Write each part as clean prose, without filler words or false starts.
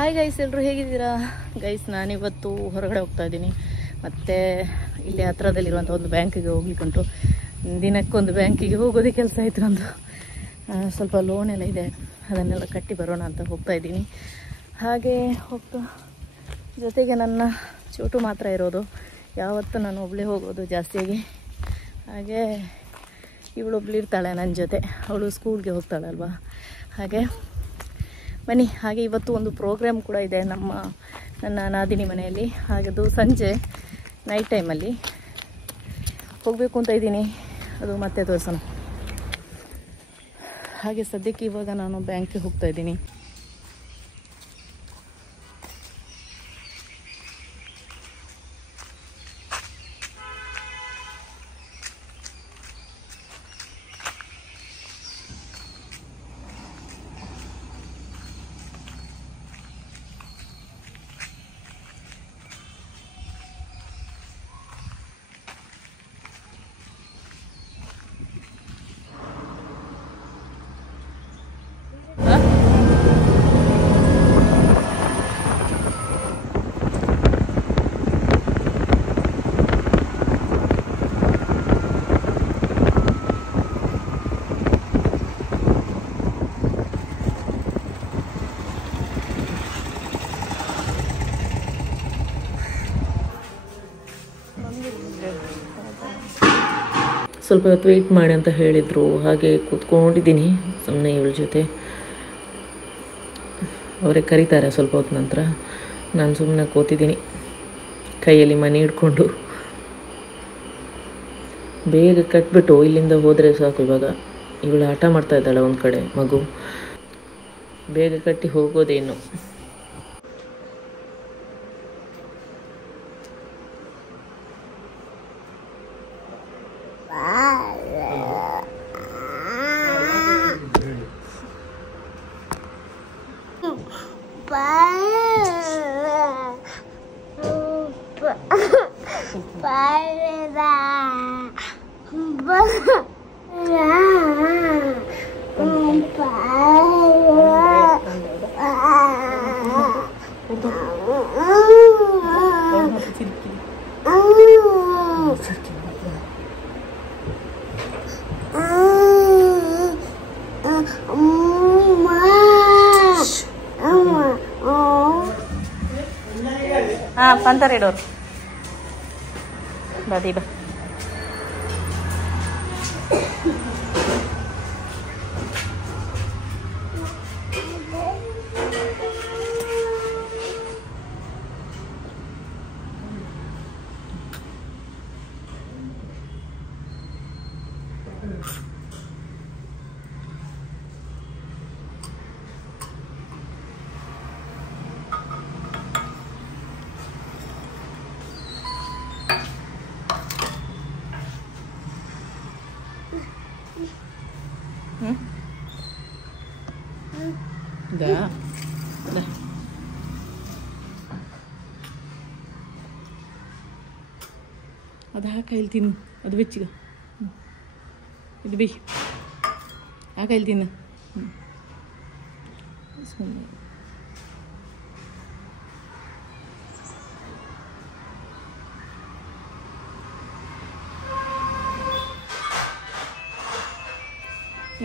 Hi guys, ಎಲ್ಲರೂ ಹೇಗಿದ್ದೀರಾ guys? ನಾನಿವತ್ತು ಹೊರಗಡೆ ಹೋಗ್ತಾ ಇದ್ದೀನಿ. ಮತ್ತು ಇಲ್ಲಿ ಹತ್ರದಲ್ಲಿರುವಂಥ ಒಂದು ಬ್ಯಾಂಕಿಗೆ ಹೋಗ್ಲಿಕ್ಕುಂಟು. ದಿನಕ್ಕೊಂದು ಬ್ಯಾಂಕಿಗೆ ಹೋಗೋದೇ ಕೆಲಸ ಆಯಿತು. ಒಂದು ಸ್ವಲ್ಪ ಲೋನ್ ಎಲ್ಲ ಇದೆ, ಅದನ್ನೆಲ್ಲ ಕಟ್ಟಿ ಬರೋಣ ಅಂತ ಹೋಗ್ತಾ ಇದ್ದೀನಿ. ಹಾಗೆ ಹೋಗ್ತಾ ಜೊತೆಗೆ ನನ್ನ ಚೋಟು ಮಾತ್ರ ಇರೋದು. ಯಾವತ್ತೂ ನಾನು ಒಬ್ಬಳೇ ಹೋಗೋದು ಜಾಸ್ತಿಯಾಗಿ. ಹಾಗೆ ಇವಳೊಬ್ಳು ಇರ್ತಾಳೆ ನನ್ನ ಜೊತೆ, ಅವಳು ಸ್ಕೂಲ್ಗೆ ಹೋಗ್ತಾಳಲ್ವ. ಹಾಗೆ ಬನ್ನಿ. ಹಾಗೆ ಇವತ್ತು ಒಂದು ಪ್ರೋಗ್ರಾಮ್ ಕೂಡ ಇದೆ ನನ್ನ ನಾದಿನಿ ಮನೆಯಲ್ಲಿ. ಹಾಗದು ಸಂಜೆ ನೈಟ್ ಟೈಮಲ್ಲಿ ಹೋಗಬೇಕು ಅಂತ ಇದ್ದೀನಿ. ಅದು ಮತ್ತೆ ತೋರಿಸೋಣ. ಹಾಗೆ ಸದ್ಯಕ್ಕೆ ಇವಾಗ ನಾನು ಬ್ಯಾಂಕಿಗೆ ಹೋಗ್ತಾ ಇದ್ದೀನಿ. ಸ್ವಲ್ಪ ಹೊತ್ತು ವೆಯ್ಟ್ ಮಾಡಿ ಅಂತ ಹೇಳಿದರು. ಹಾಗೆ ಕೂತ್ಕೊಂಡಿದ್ದೀನಿ ಸುಮ್ಮನೆ ಇವಳ ಜೊತೆ. ಅವರೇ ಕರೀತಾರೆ ಸ್ವಲ್ಪ ಹೊತ್ತು ನಂತರ. ನಾನು ಸುಮ್ಮನೆ ಕೂತಿದ್ದೀನಿ ಕೈಯಲ್ಲಿ ಮನೆ ಹಿಡ್ಕೊಂಡು. ಬೇಗ ಕಟ್ಬಿಟ್ಟು ಇಲ್ಲಿಂದ ಹೋದರೆ ಸಾಕು. ಇವಾಗ ಇವಳು ಆಟ ಮಾಡ್ತಾ ಇದ್ದಾಳೆ ಒಂದು ಕಡೆ, ಮಗು. ಬೇಗ ಕಟ್ಟಿ ಹೋಗೋದೇನು. पंतर इडोर बादी बा ಅದು ಹಾಕೈಲಿ ತಿನ್ನು. ಅದು ಬೆಚ್ಚಿಗ ಇದು ಬಿ ಹಾಕೈಲಿ ತಿನ್ನು. ಸುಮ್ಮನೆ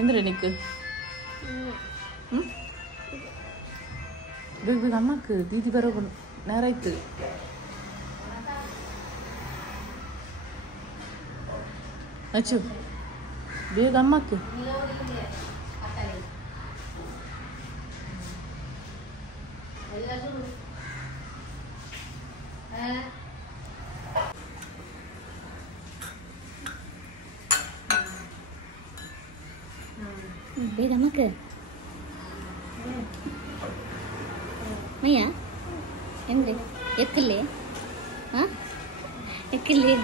ಎಂದ್ರೆ ನಿಕ್ಕು ಬೇಗ ಬೇಗ ಅಮ್ಮಕ್ಕೆ ದೀದಿ ಬರೋ ನೇರಾಯ್ತು. ಅಚ್ಚು ಬೇಗ ಅಮ್ಮಕ್ಕೆ. ಬೇಗ ಅಮ್ಮಕ್ಕೆ ಮಯ್ಯ ಎಂದ್ರೆ ಎಕ್ಕಲ್ಲಿ ಹಾಂ ಎಕ್ಕಲ್ಲಿ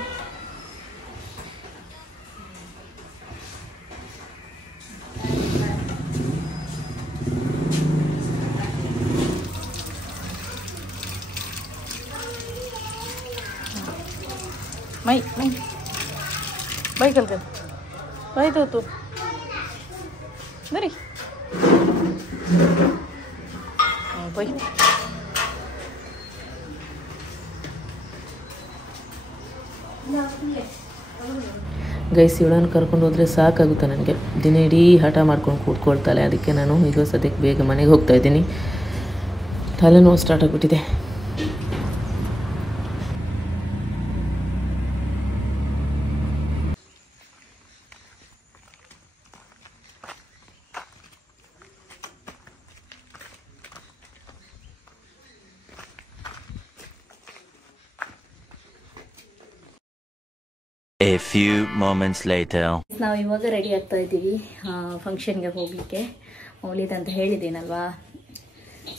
ಮೈ ಮೈ ಬೈ ಕಲ್ಕ ಬೈ ತೋತು ಬರೀ ಬೈ ಗೈಸ್ ಇವಳನ್ನು ಕರ್ಕೊಂಡು ಹೋದರೆ ಸಾಕಾಗುತ್ತೆ ನನಗೆ. ದಿನ ಇಡೀ ಹಠ ಮಾಡ್ಕೊಂಡು ಕೂತ್ಕೊಳ್ತಾಳೆ. ಅದಕ್ಕೆ ನಾನು ಈಗ ಸದ್ಯಕ್ಕೆ ಬೇಗ ಮನೆಗೆ ಹೋಗ್ತಾ ಇದ್ದೀನಿ. ತಲೆನೋವು ಸ್ಟಾರ್ಟ್ ಆಗಿಬಿಟ್ಟಿದೆ. A few moments later. ನಾವು ಇವಾಗ ರೆಡಿ ಆಗ್ತಾ ಇದ್ದೀವಿ ಫಂಕ್ಷನ್ಗೆ ಹೋಗಲಿಕ್ಕೆ. ಮೌಲಿದ್ ಅಂತ ಹೇಳಿದ್ದೀನಲ್ವಾ.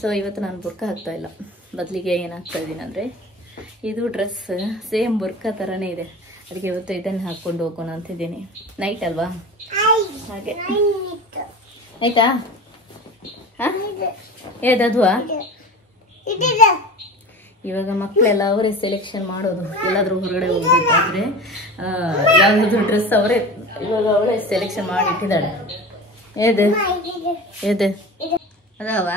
ಸೊ ಇವತ್ತು ನಾನು ಬುರ್ಕ ಹಾಕ್ತಾ ಇಲ್ಲ, ಬದಲಿಗೆ ಏನಾಗ್ತಾ ಇದ್ದೀನಿ ಅಂದರೆ ಇದು ಡ್ರೆಸ್ ಸೇಮ್ ಬುರ್ಕ ಥರನೇ ಇದೆ. ಅದಕ್ಕೆ ಇವತ್ತು ಇದನ್ನು ಹಾಕ್ಕೊಂಡು ಹೋಗೋಣ ಅಂತಿದ್ದೀನಿ. ನೈಟ್ ಅಲ್ವಾ, ಹಾಗೆ ಆಯ್ತಾ? ಹಾಂ ಏದದ್ವಾ? ಇವಾಗ ಮಕ್ಕಳೆಲ್ಲ ಅವರೇ ಸೆಲೆಕ್ಷನ್ ಮಾಡೋದು. ಎಲ್ಲಾದರೂ ಹೊರಗಡೆ ಹೋಗ್ಬೇಕಾದ್ರೆ ಯಾವ್ದು ಡ್ರೆಸ್ ಅವರೇ ಇವಾಗ ಅವಳೇ ಸೆಲೆಕ್ಷನ್ ಮಾಡಿ ಇಟ್ಟಿದ್ದಾಳೆ. ಏದೆ ಏದೆ ಅದಾವ?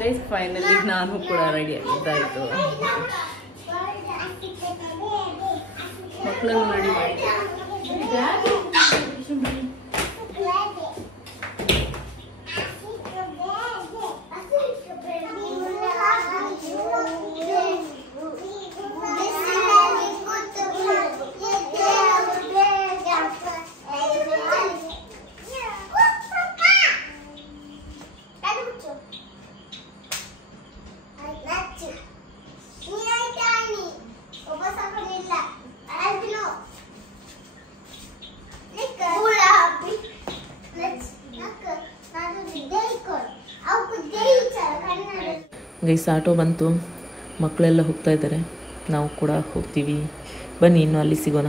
ಗೈಸ್ ಫೈನಲಿ ನಾನು ಕೂಡ ರೆಡಿ ಆಗಿದ್ದಾಯಿತು. ಮಕ್ಕಳನ್ನು ರೆಡಿ ಮಾಡಿ ಗೈಸ್ ಆಟೋ ಬಂತು, ಮಕ್ಕಳೆಲ್ಲ ಹೋಗ್ತಾ ಇದ್ದಾರೆ, ನಾವು ಕೂಡ ಹೋಗ್ತೀವಿ. ಬನ್ನಿ ಇನ್ನು ಅಲ್ಲಿ ಸಿಗೋಣ.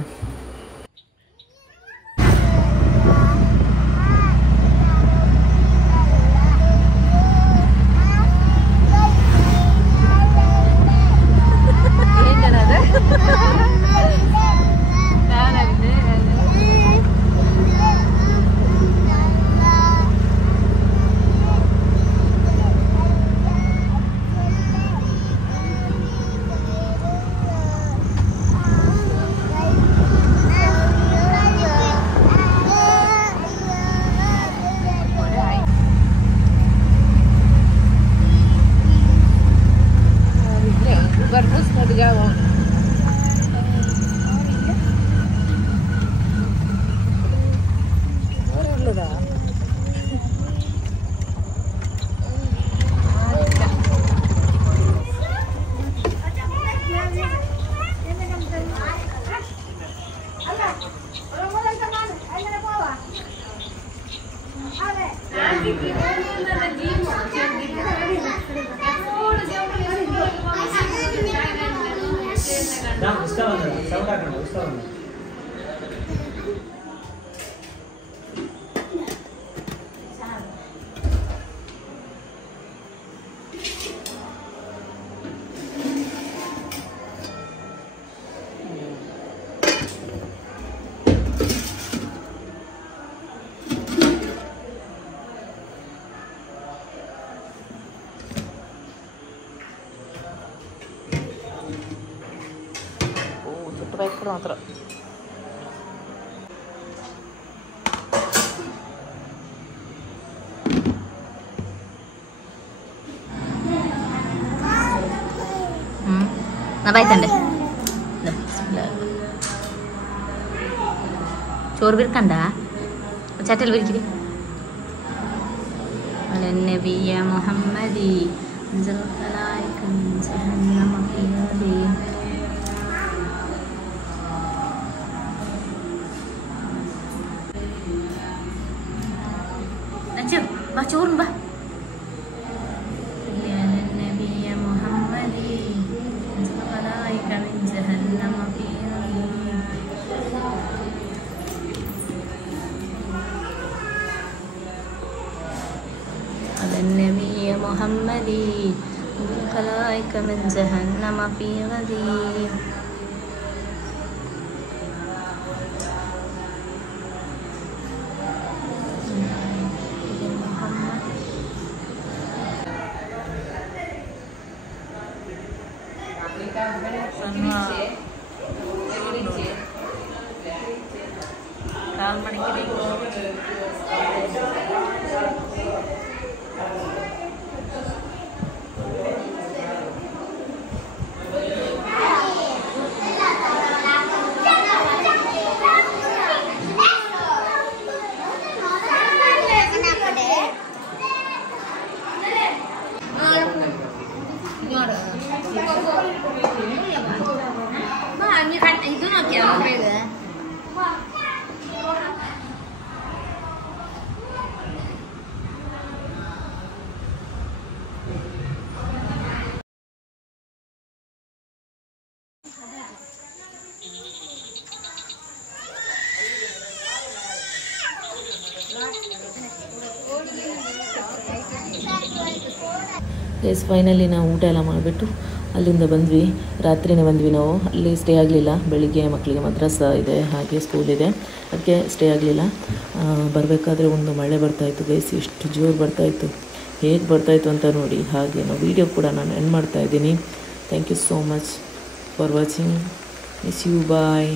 ಮಾತ್ರ ബായിത്തണ്ടേ ചോറ് വിൽക്കണ്ട ചാറ്റൽ വിരിക്കരി നബിയ മുഹമ്മദി ചോറും ബാ النبي محمد بالخلائق من جهنم في غدي ಕಾಲ್ ಮಡಗಿದೆ. itu nak kira berapa? Guys finally ನಾವು ಊಟ ಎಲ್ಲ ಮಾಡಿಬಿಟ್ಟು ಅಲ್ಲಿಂದ ಬಂದ್ವಿ. ರಾತ್ರಿನೇ ಬಂದ್ವಿ ನಾವು. ಅಲ್ಲಿ ಸ್ಟೇ ಆಗಲಿಲ್ಲ. ಬೆಳಿಗ್ಗೆ ಮಕ್ಕಳಿಗೆ ಮದ್ರಸ ಇದೆ, ಹಾಗೆ ಸ್ಕೂಲ್ ಇದೆ, ಅದಕ್ಕೆ ಸ್ಟೇ ಆಗಲಿಲ್ಲ. ಬರಬೇಕಾದ್ರೆ ಒಂದು ಮಳೆ ಬರ್ತಾಯಿತ್ತು ಗೈಸ್, ಎಷ್ಟು ಜೋರು ಬರ್ತಾಯಿತ್ತು. ಹೇಗೆ ಬರ್ತಾಯಿತ್ತು ಅಂತ ನೋಡಿ. ಹಾಗೆ ನಾವು ವೀಡಿಯೋ ಕೂಡ ನಾನು ಎಂಡ್ ಮಾಡ್ತಾಯಿದ್ದೀನಿ. Thank you so much for watching. Miss you. Bye.